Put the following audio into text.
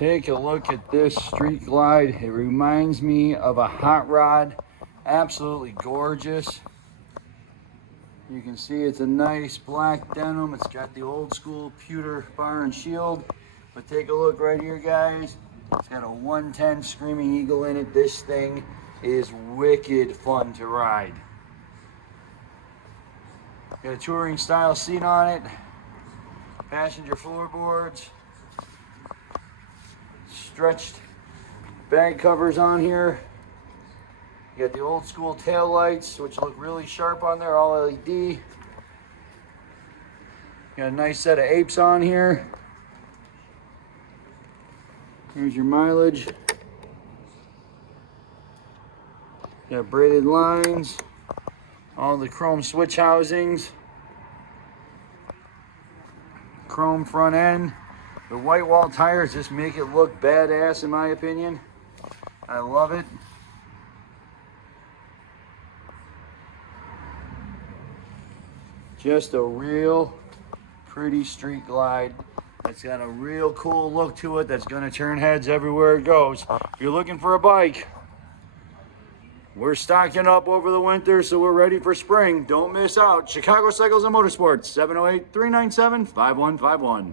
Take a look at this Street Glide. It reminds me of a hot rod. Absolutely gorgeous. You can see it's a nice black denim. It's got the old school pewter bar and shield. But take a look right here, guys. It's got a 110 Screaming Eagle in it. This thing is wicked fun to ride. Got a touring style seat on it. Passenger floorboards. Stretched bag covers on here. You got the old school tail lights, which look really sharp on there, all LED. Got a nice set of apes on here. Here's your mileage. Got braided lines. All the chrome switch housings. Chrome front end. The white wall tires just make it look badass in my opinion. I love it. Just a real pretty Street Glide. It's got a real cool look to it that's going to turn heads everywhere it goes. If you're looking for a bike, we're stocking up over the winter, so we're ready for spring. Don't miss out. Chicago Cycles and Motorsports, 708-397-5151.